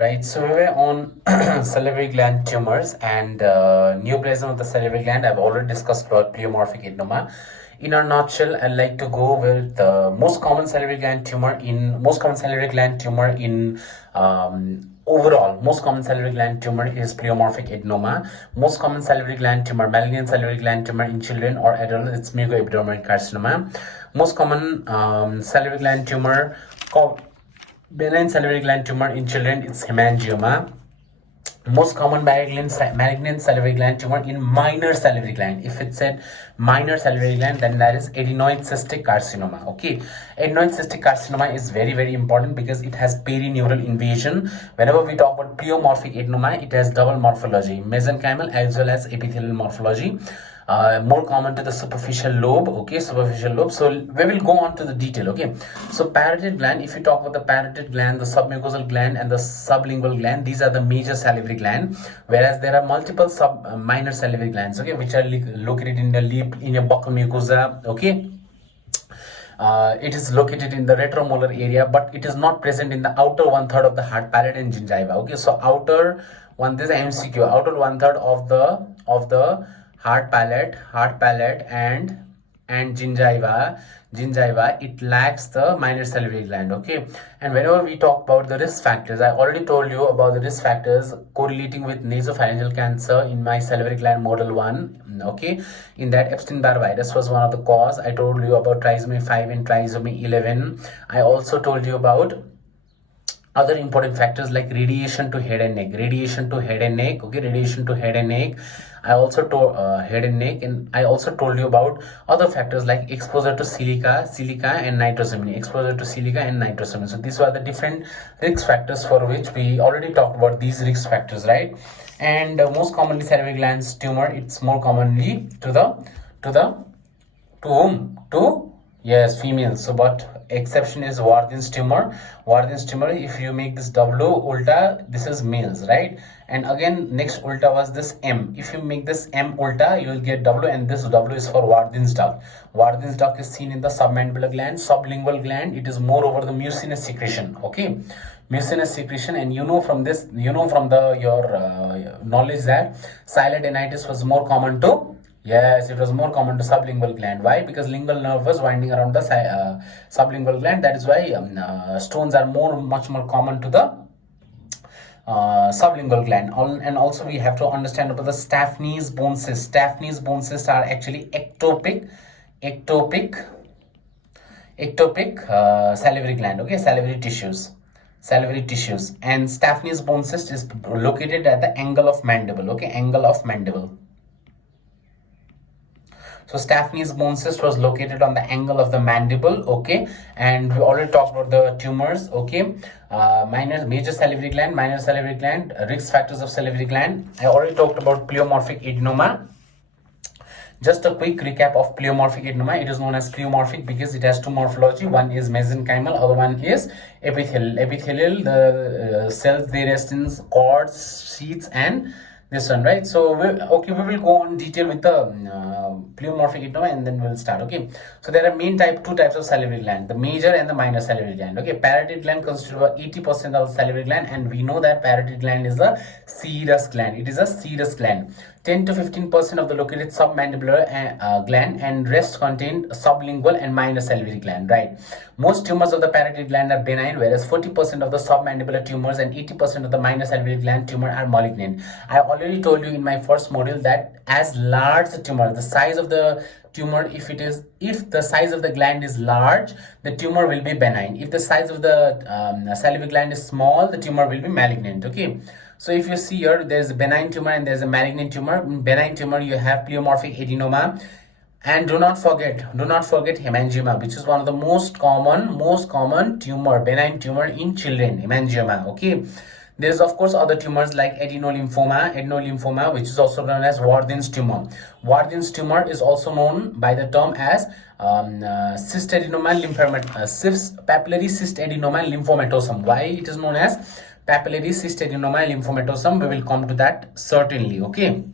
Right, so we were on salivary gland tumors and neoplasm of the salivary gland. I've already discussed about pleomorphic adenoma. In a nutshell, I'd like to go with the most common salivary gland tumor in overall. Most common salivary gland tumor is pleomorphic adenoma. Most common salivary gland tumor, malignant salivary gland tumor in children or adults, it's mucoepidermal carcinoma. Most common salivary gland tumor benign salivary gland tumor in children, it's hemangioma. Most common malignant salivary gland tumor in minor salivary gland. If it said minor salivary gland, then that is adenoid cystic carcinoma. Okay, adenoid cystic carcinoma is very, very important because it has perineural invasion. Whenever we talk about pleomorphic adenoma, it has double morphology, mesenchymal as well as epithelial morphology. More common to the superficial lobe. Okay, superficial lobe. So we will go on to the detail. Okay, so parotid gland, if you talk about the parotid gland, the submucosal gland and the sublingual gland, these are the major salivary gland, whereas there are multiple minor salivary glands, okay, which are located in the lip, in your buccal mucosa. Okay, it is located in the retromolar area, but it is not present in the outer 1/3 of the hard palate and gingiva. Okay, so outer one, this is MCQ, outer 1/3 of the hard palate and gingiva, it lacks the minor salivary gland. Okay, and whenever we talk about the risk factors, I already told you about the risk factors correlating with nasopharyngeal cancer in my salivary gland model 1. Okay, in that Epstein-Barr virus was one of the cause. I told you about trisomy 5 and trisomy 11. I also told you about other important factors like radiation to head and neck. Okay, radiation to head and neck. I also told head and neck, and I also told you about other factors like exposure to silica and nitrosamine. So these were the different risk factors for which we already talked about these risk factors, right? And most commonly salivary glands tumor, it's more commonly to whom? To, yes, females. So but exception is Warthin's tumor. If you make this W ulta, this is males, right? And again, next ulta was this M. If you make this M ulta, you will get W, and this W is for Warthin's duct. Warthin's duct is seen in the submandibular gland, sublingual gland. It is more over the mucinous secretion. Okay, mucinous secretion, and you know from this, your knowledge that silentinitis was more common to. Yes, it was more common to sublingual gland. Why? Because lingual nerve was winding around the sublingual gland. That is why stones are much more common to the sublingual gland. And also we have to understand about the Staphy's bone cysts. Staphy's bone cysts are actually ectopic salivary gland. Okay, salivary tissues. And Staphy's bone cyst is located at the angle of mandible. Okay, angle of mandible. So Staphy's bone cyst was located on the angle of the mandible. Okay, and we already talked about the tumors. Okay, major salivary gland, minor salivary gland, risk factors of salivary gland. I already talked about pleomorphic adenoma. Just a quick recap of pleomorphic adenoma. It is known as pleomorphic because it has two morphology. One is mesenchymal, other one is epithelial. Epithelial, the cells they rest in cords, sheaths, and this one, right? So we will go on detail with the pleomorphic adenoma, and then we'll start. Okay, so there are two types of salivary gland, the major and the minor salivary gland. Okay, parotid gland constitutes about 80% of the salivary gland, and we know that parotid gland is a serous gland. It is a serous gland. 10 to 15% of the located submandibular gland, and rest contain sublingual and minor salivary gland, right? Most tumors of the parotid gland are benign, whereas 40% of the submandibular tumors and 80% of the minor salivary gland tumor are malignant. I already told you in my first module that as large the tumor, the size of the tumor, if the size of the gland is large, the tumor will be benign. If the size of the salivary gland is small, the tumor will be malignant. Okay, so if you see here, there's a benign tumor and there's a malignant tumor. In benign tumor, you have pleomorphic adenoma. And do not forget hemangioma, which is one of the most common tumor, benign tumor in children, hemangioma. Okay, there is of course other tumors like adenolymphoma, which is also known as Warthin's tumor. Warthin's tumor is also known by the term as papillary cystadenoma lymphomatosum. Why it is known as papillary cystadenoma lymphomatosum? We will come to that certainly. Okay.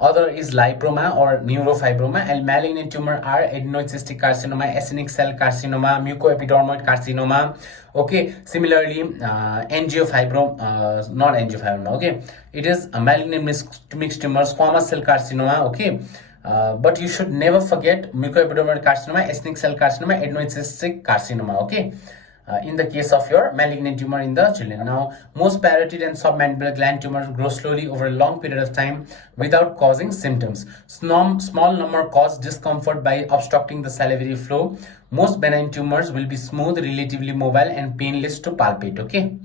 Other is libroma or neurofibroma, and malignant tumor are adenocystic carcinoma, actinic cell carcinoma, mucoepidermoid carcinoma. Okay, similarly, not angiofibroma. Okay, it is a malignant mixed tumor, squamous cell carcinoma. Okay. But you should never forget mucoepidermoid carcinoma, actinic cell carcinoma, adenocystic carcinoma. Okay, in the case of your malignant tumor in the children. Now, most parotid and submandibular gland tumors grow slowly over a long period of time without causing symptoms. Small number cause discomfort by obstructing the salivary flow. Most benign tumors will be smooth, relatively mobile, and painless to palpate. Okay.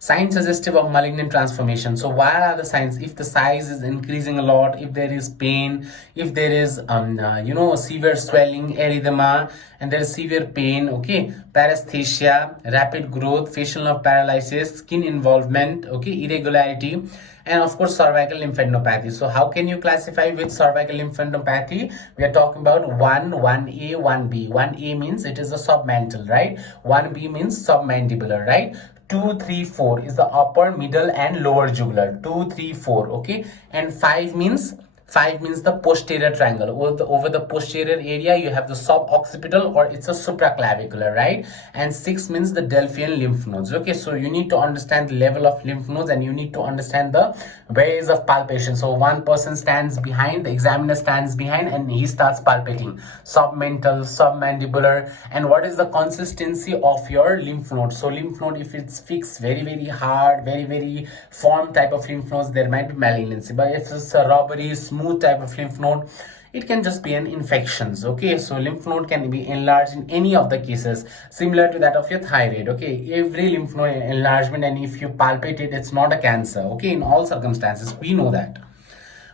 Signs suggestive of malignant transformation. So what are the signs? If the size is increasing a lot, if there is pain, if there is severe swelling, erythema, and there is severe pain, okay, paresthesia, rapid growth, facial nerve paralysis, skin involvement, okay, irregularity, and of course cervical lymphadenopathy. So how can you classify with cervical lymphadenopathy? We are talking about 1A, 1B. 1A means it is a submantle, right? 1B means submandibular, right? 2, 3, 4 is the upper, middle, and lower jugular. 2, 3, 4. Okay, and 5 means the posterior triangle. Over the posterior area, you have the suboccipital, or it's a supraclavicular, right? And 6 means the Delphian lymph nodes. Okay, so you need to understand the level of lymph nodes, and you need to understand the ways of palpation. So one person stands behind, the examiner stands behind, and he starts palpating submental, submandibular. And what is the consistency of your lymph node? So lymph node, if it's fixed, very hard, very firm type of lymph nodes, there might be malignancy. But if it's a rubbery, smooth type of lymph node, it can just be an infections. Okay, so lymph node can be enlarged in any of the cases, similar to that of your thyroid. Okay, every lymph node enlargement, and if you palpate it, it's not a cancer. Okay, in all circumstances, we know that.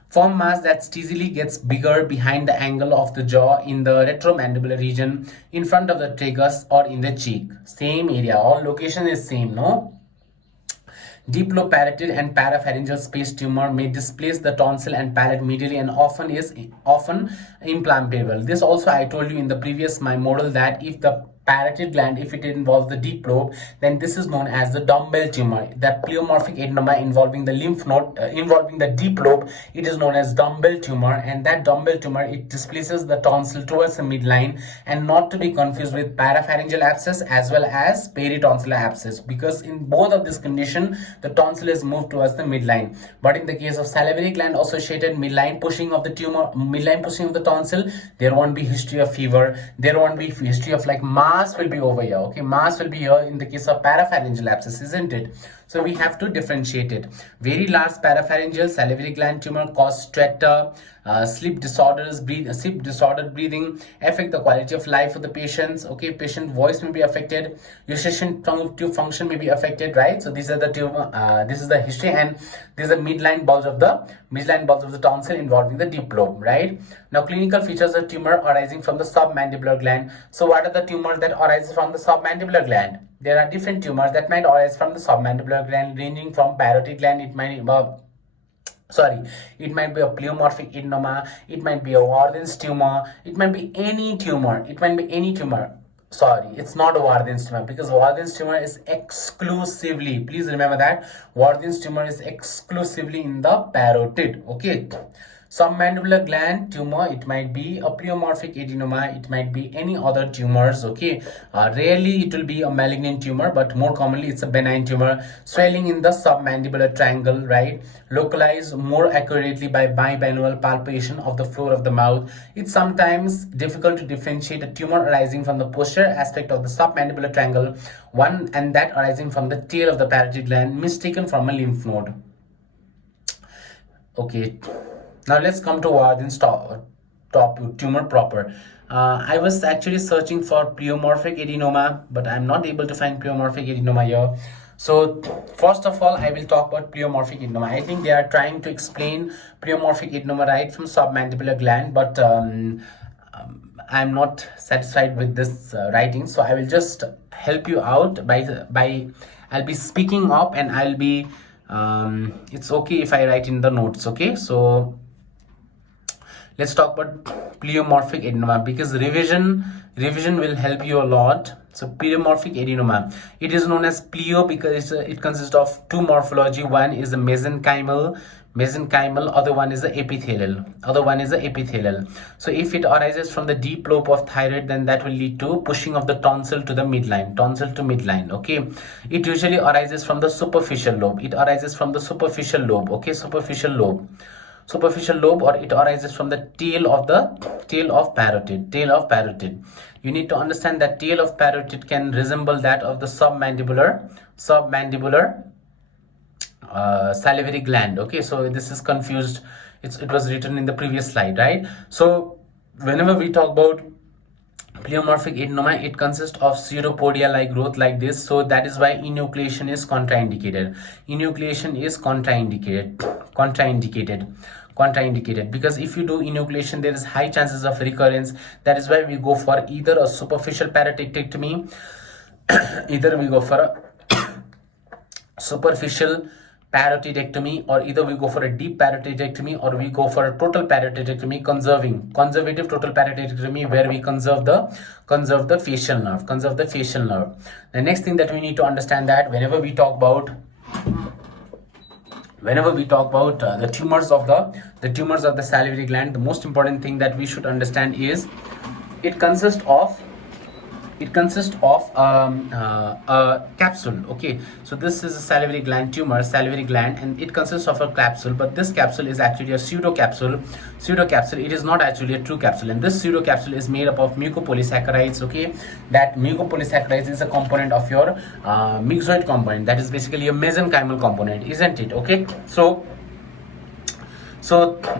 Form mass that steadily gets bigger behind the angle of the jaw, in the retromandibular region, in front of the tragus, or in the cheek. Same area, all location is same, no? Deep lobe parotid and parapharyngeal space tumor may displace the tonsil and palate medially, and often implantable. This also I told you in the previous my model, that if the parotid gland, if it involves the deep lobe, then this is known as the dumbbell tumor. That pleomorphic adenoma involving the lymph node, involving the deep lobe, it is known as dumbbell tumor. And that dumbbell tumor, it displaces the tonsil towards the midline, and not to be confused with parapharyngeal abscess as well as peritonsillar abscess, because in both of this condition, the tonsil is moved towards the midline. But in the case of salivary gland associated midline pushing of the tumor, midline pushing of the tonsil, there won't be history of fever, there won't be history of like mass will be over here. Okay, mass will be here in the case of parapharyngeal abscess, isn't it? So we have to differentiate it. Very large parapharyngeal salivary gland tumor cause stretcher, sleep disordered breathing, affect the quality of life of the patients. Okay, patient voice may be affected, eustachian tube function may be affected, right? So these are the tumor, this is the history, and this is the midline bulge of the tonsil involving the deep lobe, right? Now, clinical features of tumor arising from the submandibular gland. So what are the tumors that arise from the submandibular gland? There are different tumors that might arise from the submandibular gland, ranging from parotid gland. It might be a pleomorphic adenoma, it might be a Warthin's tumor, it might be any tumor, Sorry, it's not a Warthin's tumor, because Warthin's tumor is exclusively, please remember that, Warthin's tumor is exclusively in the parotid. Okay, submandibular gland tumor, it might be a pleomorphic adenoma, it might be any other tumors. Okay, rarely it will be a malignant tumor, but more commonly it's a benign tumor. Swelling in the submandibular triangle, right? Localized more accurately by bimanual palpation of the floor of the mouth. It's sometimes difficult to differentiate a tumor arising from the posterior aspect of the submandibular triangle, one and that arising from the tail of the parotid gland, mistaken from a lymph node. Okay. Now let's come to Warthin's top tumor proper. I was actually searching for pleomorphic adenoma, but I'm not able to find pleomorphic adenoma here. So first of all, I will talk about pleomorphic adenoma. I think they are trying to explain pleomorphic adenoma right from submandibular gland, but I'm not satisfied with this writing. So I will just help you out by I'll be speaking up, and I'll be it's okay if I write in the notes. Okay, so let's talk about pleomorphic adenoma, because revision will help you a lot. So pleomorphic adenoma, it is known as pleo because it consists of two morphology. One is the mesenchymal mesenchymal, other one is the epithelial, so if it arises from the deep lobe of thyroid, then that will lead to pushing of the tonsil to the midline, okay. It usually arises from the superficial lobe, okay, superficial lobe, or it arises from the tail of parotid. You need to understand that tail of parotid can resemble that of the submandibular salivary gland, okay. So this is confused, it was written in the previous slide, right? So whenever we talk about pleomorphic adenoma, it consists of pseudopodia like growth like this, so that is why enucleation is contraindicated, because if you do enucleation, there is high chances of recurrence. That is why we go for either a superficial parotidectomy either we go for a superficial parotidectomy, or either we go for a deep parotidectomy, or we go for a total parotidectomy, conservative total parotidectomy, where we conserve the facial nerve. The next thing that we need to understand, that whenever we talk about the tumors of the salivary gland, the most important thing that we should understand is it consists of a capsule, okay. So this is a salivary gland tumor, and it consists of a capsule, but this capsule is actually a pseudo capsule. It is not actually a true capsule, and this pseudo capsule is made up of mucopolysaccharides, okay. That mucopolysaccharides is a component of your myxoid component, that is basically a mesenchymal component, isn't it, okay. So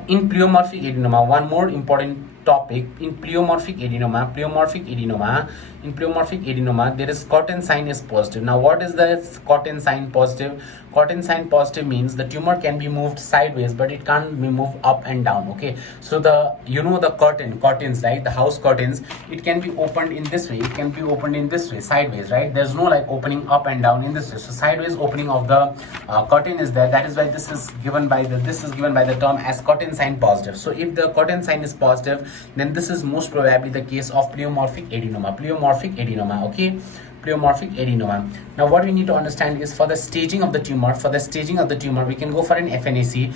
in pleomorphic adenoma, one more important topic, in pleomorphic adenoma, there is Cotton sign is positive. Now what is the Cotton sign positive? Cotton sign positive means the tumor can be moved sideways, but it can't be moved up and down, okay. So the curtains, right, the house curtains, it can be opened in this way, sideways, right. There's no like opening up and down in this way. So sideways opening of the curtain is there. That is why this is given by the term as Cotton sign positive. So if the Cotton sign is positive, then this is most probably the case of pleomorphic adenoma, okay. Pleomorphic adenoma. Now what we need to understand is, for the staging of the tumor, we can go for an FNAC.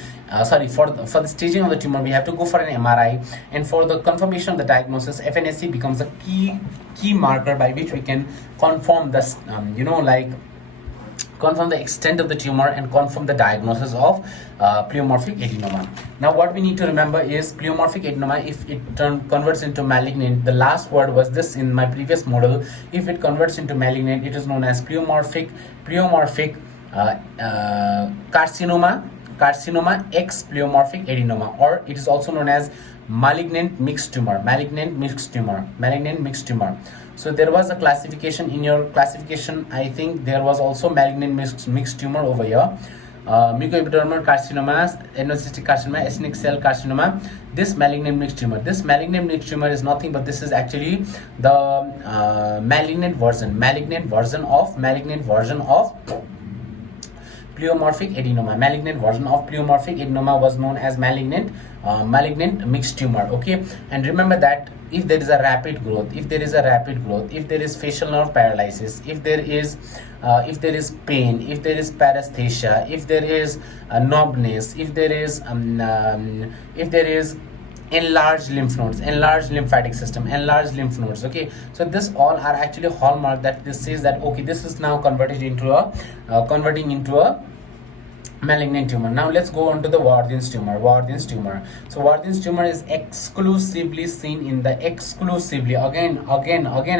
For the staging of the tumor, we have to go for an MRI, and for the confirmation of the diagnosis, FNAC becomes a key marker by which we can confirm this, confirm the extent of the tumor and confirm the diagnosis of pleomorphic adenoma. Now what we need to remember is, pleomorphic adenoma, if it converts into malignant, the last word was this in my previous model, if it converts into malignant, it is known as pleomorphic carcinoma x pleomorphic adenoma, or it is also known as malignant mixed tumor. So there was a classification in your classification, I think there was also malignant mixed tumor over here. Mucoepidermal carcinoma, enocystic carcinoma, ethnic cell carcinoma, this malignant mixed tumor is nothing but this is actually the malignant version of pleomorphic adenoma. Malignant version of pleomorphic adenoma was known as malignant mixed tumor, okay. And remember that if there is a rapid growth, if there is facial nerve paralysis, if there is pain, if there is paresthesia, if there is numbness, if there is enlarged lymph nodes, enlarged lymphatic system, enlarged lymph nodes, okay. So this all are actually hallmark that this says that, okay, this is now converting into a malignant tumor. Now let's go on to the Warthin's tumor. So Warthin's tumor is exclusively seen in the again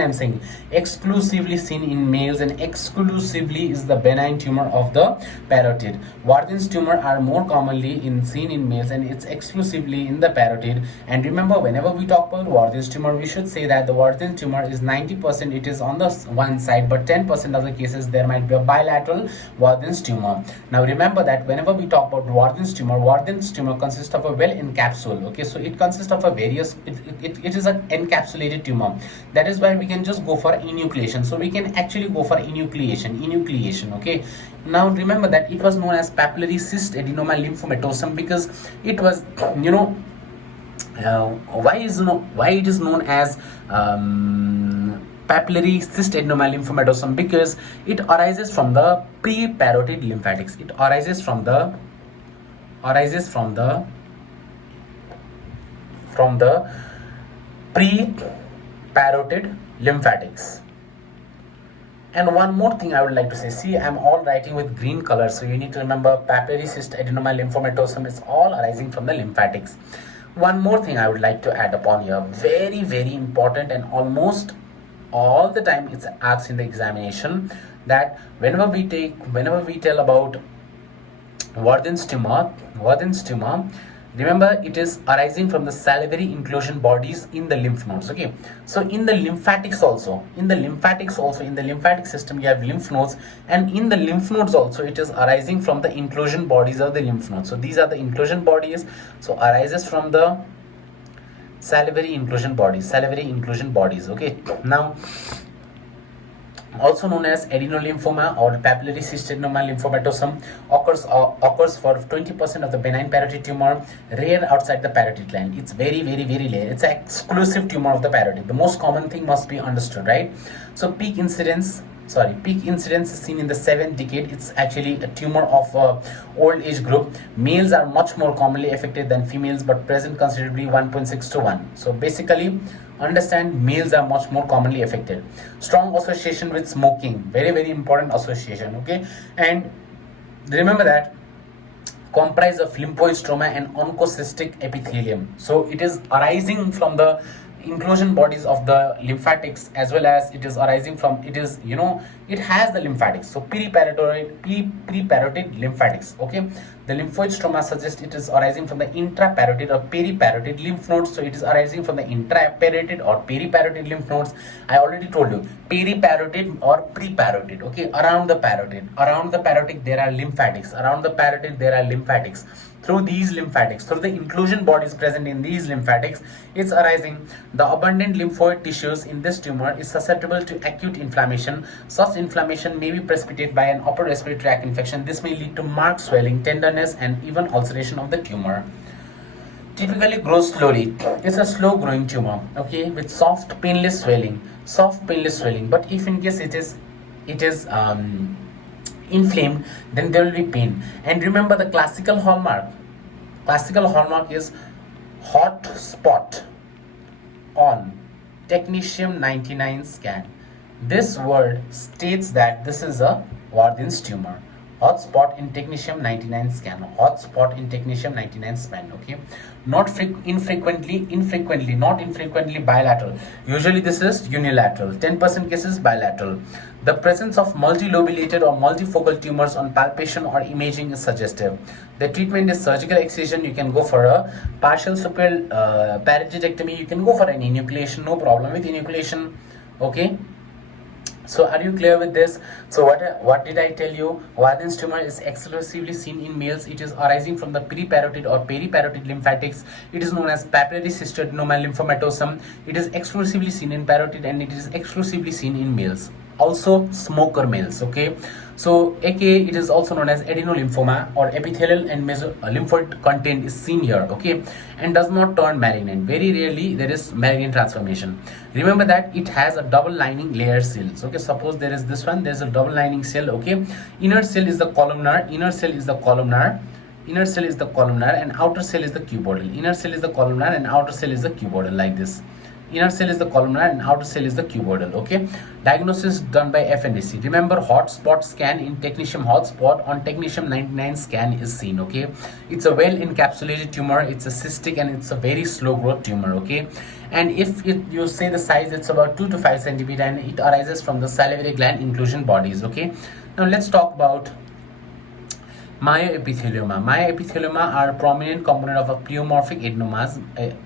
I'm saying exclusively seen in males, and exclusively is the benign tumor of the parotid. Warthin's tumor are more commonly seen in males, and it's exclusively in the parotid. And remember, whenever we talk about Warthin's tumor, we should say that the Warthin's tumor is 90% it is on the one side, but 10% of the cases there might be a bilateral Warthin's tumor. Now remember that whenever we talk about Warthin's tumor consists of a well-encapsulated, okay. So it consists of a various, it is an encapsulated tumor. That is why we can just go for enucleation. So we can actually go for enucleation, okay. Now remember that it was known as papillary cyst adenoma lymphomatosum, because it was, why it is known as papillary cyst adenoma lymphomatosum, because it arises from the pre-parotid lymphatics. It arises from the arises from the pre-parotid lymphatics. And one more thing I would like to say, see, I'm all writing with green color, so you need to remember papillary cyst adenoma lymphomatosum is all arising from the lymphatics. One more thing I would like to add upon here, very, very important, and almost all the time it's asked in the examination, that whenever we tell about Warden's tumor, remember it is arising from the salivary inclusion bodies in the lymph nodes. Okay, so in the lymphatics in the lymphatic system you have lymph nodes, and in the lymph nodes also it is arising from the inclusion bodies of the lymph nodes. So these are the inclusion bodies, so arises from the salivary inclusion bodies. Okay, now also known as adenolymphoma or papillary cyst adenoma lymphomatosum, occurs for 20% of the benign parotid tumor, rare outside the parotid gland. It's very, very, very rare. It's an exclusive tumor of the parotid. The most common thing must be understood, right? So peak incidence is seen in the 7th decade. It's actually a tumor of old age group. Males are much more commonly affected than females, but present considerably 1.6 to 1. So basically, understand, males are much more commonly affected. Strong association with smoking, very, very important association. Okay, and remember that comprise of lymphoid stroma and onchocystic epithelium. So it is arising from the inclusion bodies of the lymphatics, as well as it is arising from, it has the lymphatics. So pre-parotid lymphatics. Okay, the lymphoid stroma suggests it is arising from the intraparotid or periparotid lymph nodes. So it is arising from the intraparotid or periparotid lymph nodes. I already told you, periparotid or preparotid. Okay, around the parotid there are lymphatics. Through these lymphatics, through the inclusion bodies present in these lymphatics, it's arising. The abundant lymphoid tissues in this tumor is susceptible to acute inflammation. Such inflammation may be precipitated by an upper respiratory tract infection. This may lead to marked swelling, tenderness, and even ulceration of the tumor. Typically grows slowly. It's a slow growing tumor, okay, with soft painless swelling. But if in case it is inflamed, then there will be pain. And remember, the classical hallmark is hot spot on technetium 99 scan. This word states that this is a Warden's tumor. Hot spot in technetium 99 scan. Okay, not infrequently bilateral. Usually this is unilateral. 10% cases bilateral. The presence of multilobulated or multifocal tumors on palpation or imaging is suggestive. The treatment is surgical excision. You can go for a partial superior parodontectomy. You can go for an enucleation. No problem with enucleation. Okay. So are you clear with this? So what did I tell you? Warden's tumor is exclusively seen in males. It is arising from the periparotid or periparotid lymphatics. It is known as papillary cyst adenoma lymphomatosum. It is exclusively seen in parotid, and it is exclusively seen in males. Also smoker males. Okay, so aka it is also known as adenolymphoma, or epithelial and lymphoid content is seen here. Okay, and does not turn malignant. Very rarely there is malignant transformation. Remember that it has a double lining layer cells. Okay, suppose there is this one, there's a double lining cell. Okay, inner cell is the columnar, and outer cell is the cuboidal, like this. Inner cell is the columnar and outer cell is the cuboidal. Okay, diagnosis done by FNDC. Remember, hot spot scan in technetium hotspot on technetium 99 scan is seen. Okay, it's a well encapsulated tumor. It's a cystic and it's a very slow growth tumor. Okay, and if you say the size, it's about 2 to 5 centimeter, and it arises from the salivary gland inclusion bodies. Okay, now let's talk about myoepithelioma. Myoepithelioma are a prominent component of a pleomorphic adenomas.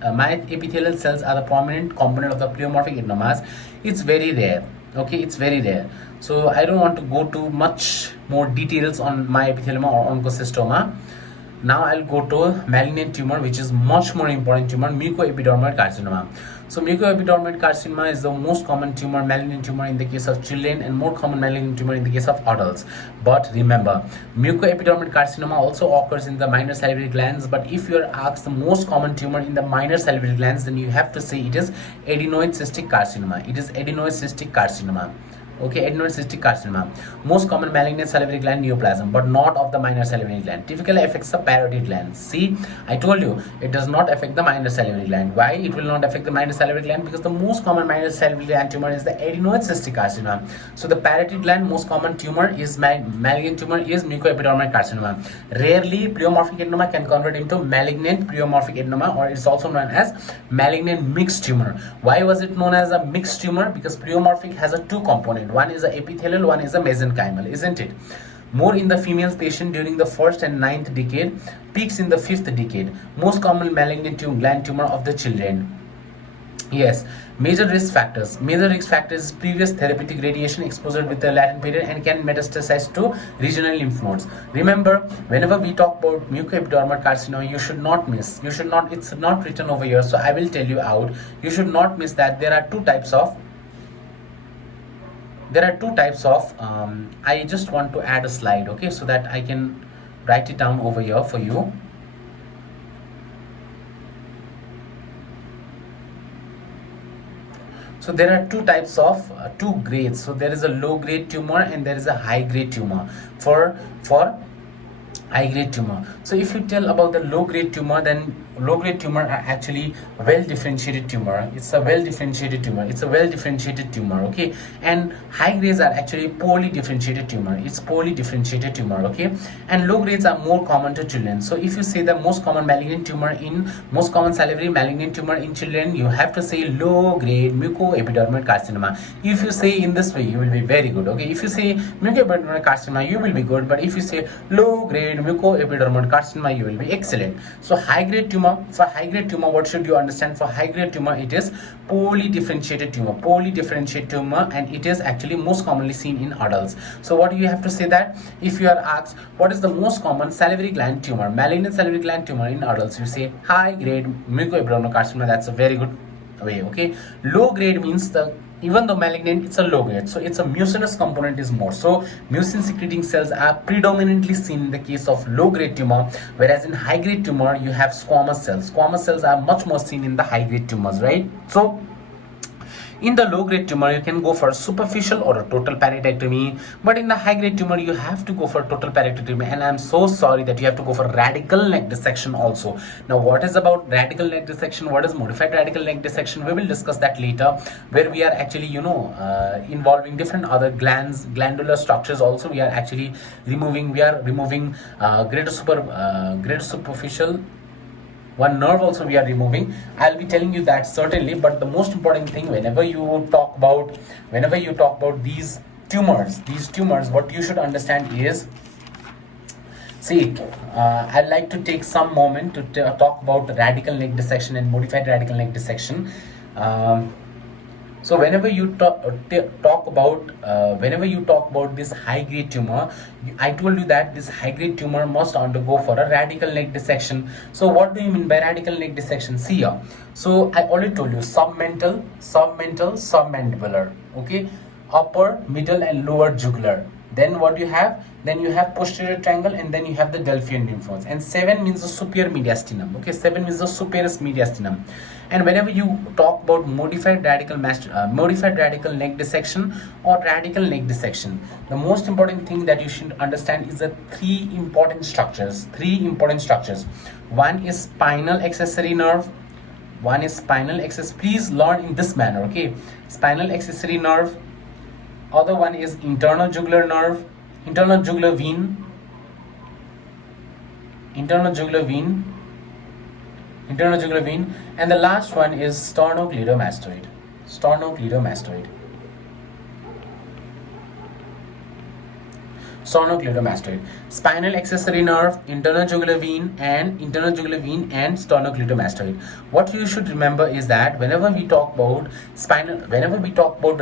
Myoepithelial cells are the prominent component of the pleomorphic adenomas. It's very rare. Okay, it's very rare. So I don't want to go to much more details on myoepithelioma or onchocystoma. Now I'll go to malignant tumor, which is much more important tumor, mucoepidermoid carcinoma. So mucoepidermoid carcinoma is the most common tumor, malignant tumor in the case of children, and more common malignant tumor in the case of adults. But remember, mucoepidermoid carcinoma also occurs in the minor salivary glands. But if you are asked the most common tumor in the minor salivary glands, then you have to say it is adenoid cystic carcinoma. Okay, adenoid cystic carcinoma. Most common malignant salivary gland neoplasm, but not of the minor salivary gland. Typically affects the parotid gland. See, I told you it does not affect the minor salivary gland. Why it will not affect the minor salivary gland? Because the most common minor salivary gland tumor is the adenoid cystic carcinoma. So the parotid gland most common tumor is malignant tumor is mucoepidermal carcinoma. Rarely pleomorphic adenoma can convert into malignant pleomorphic adenoma, or it's also known as malignant mixed tumor. Why was it known as a mixed tumor? Because pleomorphic has a two component. One is a epithelial, one is a mesenchymal, isn't it? More in the female patient during the first and ninth decade, peaks in the fifth decade. Most common malignant gland tumor of the children. Yes, major risk factors. Major risk factors is previous therapeutic radiation exposure with the latent period and can metastasize to regional lymph nodes. Remember, whenever we talk about mucoepidermal carcinoma, you should not miss. You should not. It's not written over here, so I will tell you out. You should not miss that there are two types of. I just want to add a slide, okay, so that I can write it down over here for you. So there are two types of two grades. So there is a low grade tumor and there is a high grade tumor. For high grade tumor, so if you tell about the low grade tumor, then low grade tumor are actually well differentiated tumor. It's a well differentiated tumor. Okay, and high grades are actually poorly differentiated tumor. It's poorly differentiated tumor. Okay, and low grades are more common to children. So if you say the most common salivary malignant tumor in children, you have to say low grade mucoepidermal carcinoma. If you say in this way, you will be very good. Okay, if you say mucoepidermal carcinoma, you will be good, but if you say low grade mucoepidermal carcinoma, you will be excellent. So high grade tumor, for high grade tumor, what should you understand? For high grade tumor, it is poorly differentiated tumor, and it is actually most commonly seen in adults. So what do you have to say? That if you are asked what is the most common salivary gland tumor, malignant salivary gland tumor in adults, you say high grade mucoepidermal carcinoma. That's a very good way. Okay, low grade means even though malignant, it's a low grade, so it's a mucinous component is more. So mucin secreting cells are predominantly seen in the case of low grade tumor, whereas in high grade tumor you have squamous cells. Squamous cells are much more seen in the high grade tumors, right? So in the low grade tumor, you can go for superficial or a total parectomy, but in the high grade tumor, you have to go for total parectomy. And I'm so sorry that you have to go for radical neck dissection also. Now, what is about radical neck dissection? What is modified radical neck dissection? We will discuss that later, where we are actually, involving different other glandular structures. Also, we are actually removing greater superficial. One nerve also we are removing. I'll be telling you that certainly, but the most important thing whenever you talk about these tumors, what you should understand is, see, I'd like to take some moment to talk about radical neck dissection and modified radical neck dissection. So whenever you talk about this high grade tumor, I told you that this high grade tumor must undergo for a radical neck dissection. So what do you mean by radical neck dissection? See here. So I already told you submental, submandibular. Okay, upper, middle, and lower jugular. Then what you have? Then you have posterior triangle, and then you have the Delphian lymph nodes. And 7 means the superior mediastinum. Okay, 7 means the superior mediastinum. And whenever you talk about modified radical neck dissection or radical neck dissection, the most important thing that you should understand is the three important structures. One is spinal accessory nerve. Please learn in this manner. Okay, spinal accessory nerve. Other one is internal jugular nerve, internal jugular vein, and the last one is sternocleidomastoid. Spinal accessory nerve, internal jugular vein, and sternocleidomastoid. What you should remember is that whenever we talk about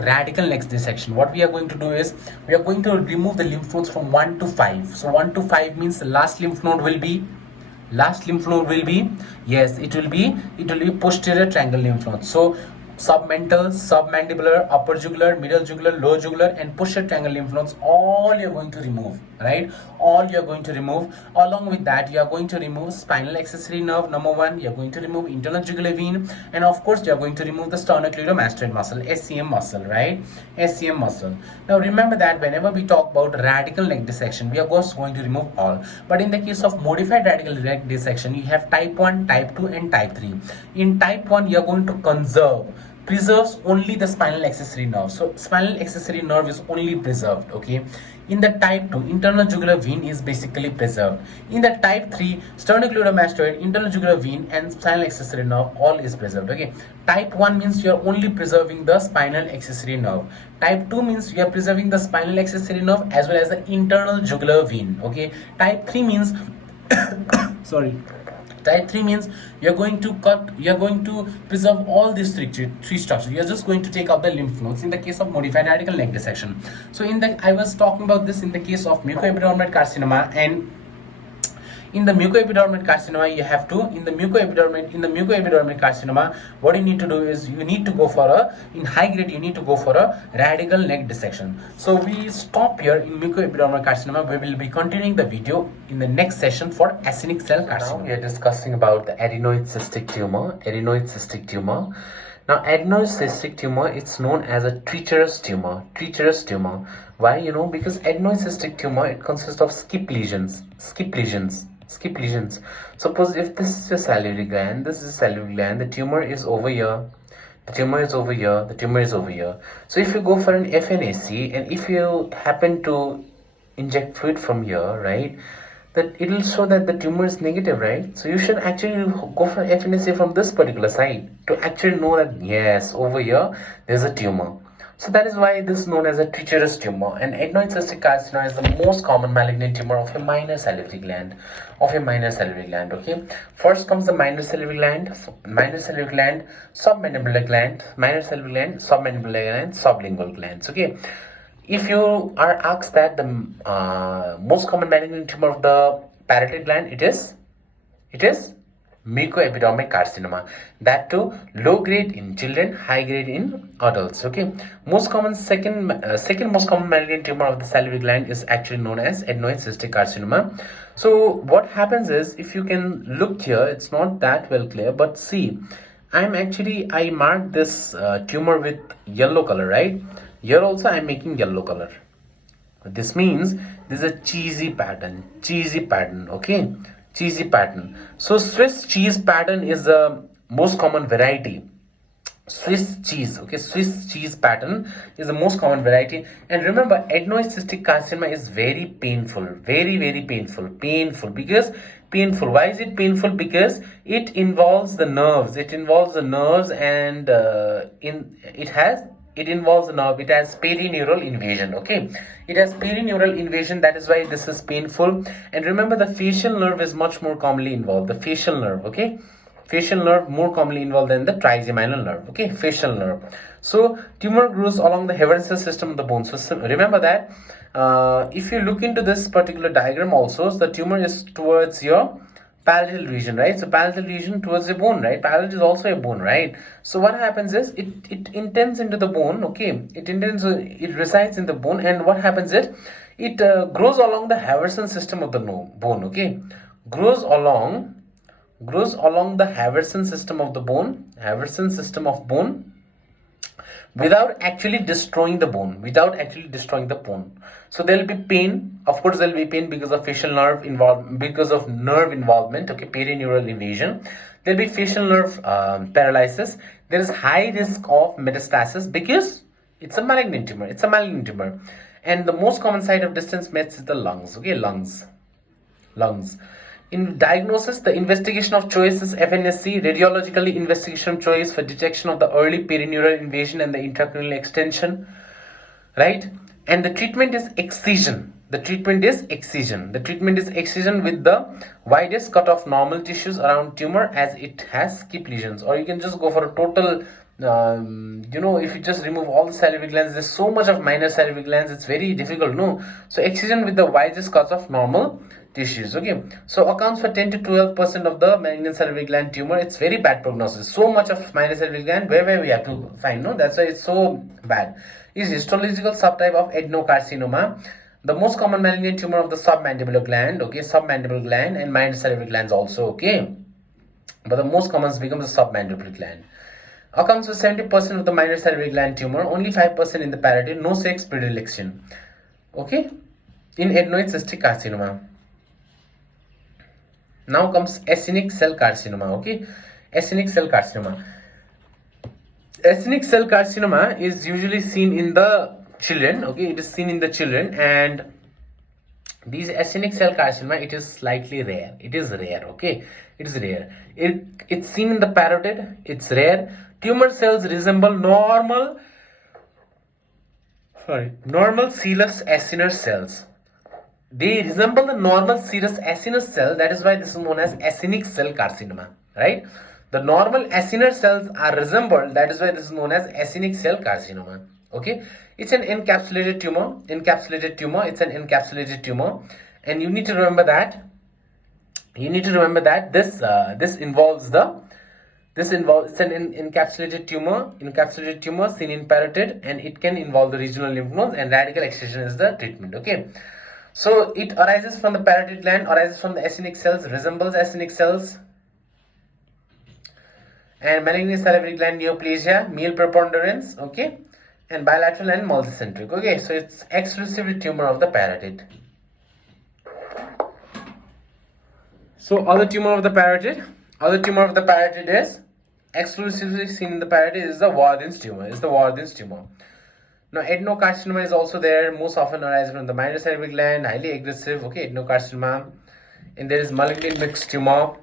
radical neck dissection, what we are going to do is we are going to remove the lymph nodes from 1 to 5. So 1 to 5 means the last lymph node will be yes, it will be posterior triangle lymph node. So submental, submandibular, upper jugular, middle jugular, lower jugular, and posterior triangle lymph nodes. All you're going to remove, right? All you're going to remove. Along with that, you are going to remove spinal accessory nerve, number one. You're going to remove internal jugular vein, and of course, you're going to remove the sternocleidomastoid muscle, SCM muscle, right? SCM muscle. Now, remember that whenever we talk about radical neck dissection, we are just going to remove all. But in the case of modified radical neck dissection, you have type 1, type 2, and type 3. In type 1, you're going to preserves only the spinal accessory nerve. So spinal accessory nerve is only preserved, okay? In the type 2, internal jugular vein is basically preserved. In the type 3, sternocleidomastoid, internal jugular vein, and spinal accessory nerve, all is preserved, okay? Type 1 means you are only preserving the spinal accessory nerve. Type 2 means you are preserving the spinal accessory nerve as well as the internal jugular vein, okay? Type 3 means sorry. Type 3 means you're going to preserve all these three structures. You're just going to take out the lymph nodes in the case of modified radical neck dissection. So I was talking about this in the case of mucoepidermoid carcinoma, and in the mucoepidermoid carcinoma, you have to, in the mucoepidermoid carcinoma, what you need to do is you need to go for in high grade, you need to go for a radical neck dissection. So we stop here in mucoepidermoid carcinoma. We will be continuing the video in the next session for actinic cell carcinoma. Now we are discussing about the adenoid cystic tumor. Now, adenoid cystic tumor, it's known as a treacherous tumor. Why? Because adenoid cystic tumor, it consists of skip lesions. Suppose if this is a salivary gland, the tumor is over here. The tumor is over here. So if you go for an FNAC, and if you happen to inject fluid from here, right, that it will show that the tumor is negative, right? So you should actually go for FNAC from this particular side to actually know that yes, over here there's a tumor. So that is why this is known as a treacherous tumor. And adenoid cystic carcinoma is the most common malignant tumor of a minor salivary gland. Okay. First comes the minor salivary gland, submandibular gland, sublingual glands. Okay. If you are asked that the most common malignant tumor of the parotid gland, it is mucoepidermic carcinoma. That too, low grade in children, high grade in adults. Okay. Second most common malignant tumor of the salivary gland is actually known as adenoid cystic carcinoma. So what happens is, if you can look here, it's not that well clear, but see, I marked this tumor with yellow color, right? Here also I am making yellow color. This means this is a cheesy pattern, okay? Cheesy pattern. So Swiss cheese pattern is the most common variety. Swiss cheese pattern is the most common variety. And remember, adenoid cystic carcinoma is very painful, very painful. Why is it painful? Because it involves the nerves. And it involves the nerve. It has perineural invasion. Okay, it has perineural invasion. That is why this is painful. And remember, the facial nerve is much more commonly involved. The facial nerve, okay, facial nerve more commonly involved than the trigeminal nerve. Okay, facial nerve. So tumor grows along the Haversian system of the bone. So remember that if you look into this particular diagram also, the tumor is towards your palatal region, right? So palatal region towards the bone, right? Palate is also a bone, right? So what happens is it intends into the bone, okay? It resides in the bone, and what happens is it grows along the Haversian system of the bone, okay? Grows along the Haversian system of the bone, without actually destroying the bone, So there will be pain. Of course, there will be pain because of facial nerve involvement, okay, perineural invasion. There will be facial nerve paralysis. There is high risk of metastasis because it's a malignant tumor. And the most common site of distant mets is the lungs, okay, lungs. In diagnosis, the investigation of choice is FNSC, radiologically investigation of choice for detection of the early perineural invasion and the intracranial extension, right? And the treatment is excision. The treatment is excision with the widest cut of normal tissues around tumor as it has skip lesions. Or you can just go for a total if you just remove all the salivary glands, there's so much of minor salivary glands, it's very difficult, no? So excision with the wisest cause of normal tissues, okay? So accounts for 10 to 12% of the malignant salivary gland tumor. It's very bad prognosis. So much of minor salivary gland, where we have to find, no? That's why it's so bad. Is histological subtype of adenocarcinoma. The most common malignant tumor of the submandibular gland, okay? Submandibular gland and minor salivary glands also, okay? But the most common becomes the submandibular gland. Accounts for 70% of the minor salivary gland tumor, only 5% in the parotid, no sex predilection. Okay? In adenoid cystic carcinoma. Now comes actinic cell carcinoma. Okay? Actinic cell carcinoma. Actinic cell carcinoma is usually seen in the children. Okay? It is seen in the children, and these actinic cell carcinoma, it is slightly rare. It is rare. Okay? It is rare. It's seen in the parotid. It's rare. Tumor cells resemble normal serous acinar cells. They resemble the normal serous acinar cell. That is why this is known as actinic cell carcinoma, right? The normal acinar cells are resembled. That is why this is known as actinic cell carcinoma. Okay, it's an encapsulated tumor. It's an encapsulated tumor, and you need to remember that. This involves it's an encapsulated tumor seen in parotid, and it can involve the regional lymph nodes, and radical excision is the treatment. Okay, so it arises from the parotid gland, arises from the actinic cells, resembles actinic cells, and malignant salivary gland neoplasia, male preponderance, okay, and bilateral and multicentric. Okay, so it's exclusively tumor of the parotid. So other tumor of the parotid is exclusively seen in the parotid is the Warden's tumor. Now adenocarcinoma is also there, most often arises from the minor salivary gland, highly aggressive, okay, adenocarcinoma. And there is malignant mixed tumor,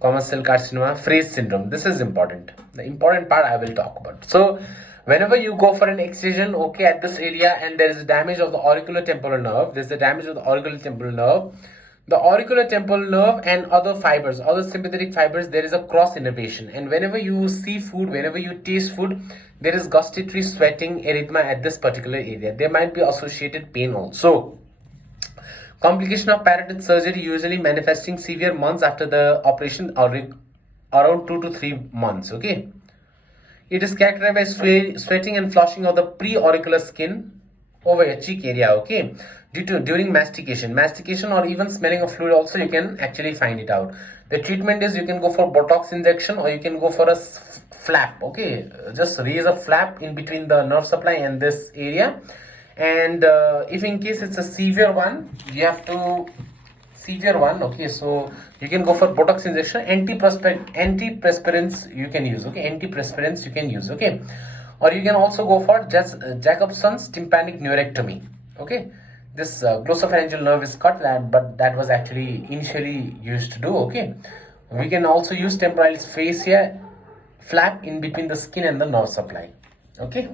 common cell carcinoma, Fraze syndrome. This is important. The important part I will talk about. So whenever you go for an excision, okay, at this area, and there is damage of the auriculotemporal nerve, the auriculotemporal nerve and other sympathetic fibers, there is a cross innervation. And whenever you see food, whenever you taste food, there is gustatory sweating, erythema at this particular area. There might be associated pain also. Complication of parotid surgery usually manifesting severe months after the operation, or around 2 to 3 months. Okay. It is characterized by sweating and flushing of the pre-auricular skin over your cheek area, okay, during mastication or even smelling of fluid also, you can actually find it out. The treatment is you can go for Botox injection, or you can go for a flap, okay, just raise a flap in between the nerve supply and this area. And if in case it's a severe one, okay, so you can go for Botox injection. Antiperspirants you can use, okay, or you can also go for Jacobson's tympanic neurectomy. Okay, this glossopharyngeal nerve is cut, but that was actually initially used to do. Okay, we can also use temporalis fascia flap in between the skin and the nerve supply. Okay,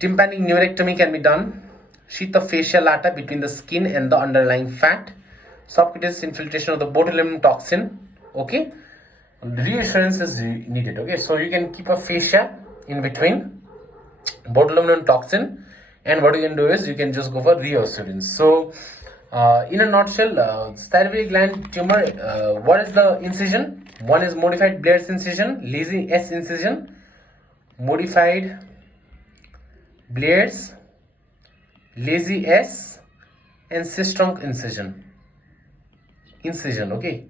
tympanic neurectomy can be done. Sheath of fascia lata between the skin and the underlying fat. Subcutaneous infiltration of the botulinum toxin. Okay, reassurance is needed. Okay, so you can keep a fascia in between botulinum toxin, and what you can do is you can just go for reassurance. So in a nutshell, salivary gland tumor, what is the incision? One is modified Blair's incision, lazy S incision, modified Blair's, lazy S, and cyst-trunk incision. Okay,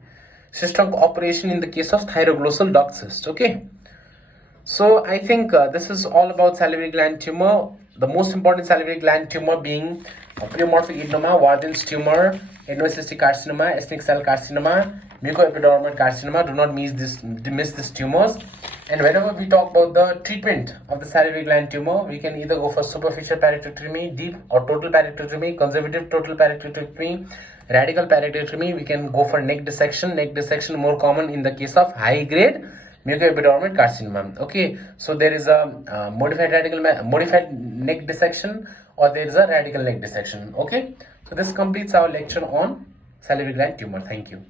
cyst-trunk operation in the case of thyroglossal duct cyst. Okay, so I think this is all about salivary gland tumor. The most important salivary gland tumor being pleomorphic adenoma, Warden's tumor, adenoid carcinoma, actinic cell carcinoma, mucoepidermal carcinoma. Do not miss these tumors. And whenever we talk about the treatment of the salivary gland tumor, we can either go for superficial parectomy, deep or total parectomy, conservative total parectomy, radical parectomy. We can go for neck dissection. Neck dissection more common in the case of high grade mucoepidermal carcinoma. Okay, so there is a modified neck dissection, or there is a radical neck dissection. Okay, so this completes our lecture on salivary gland tumor. Thank you.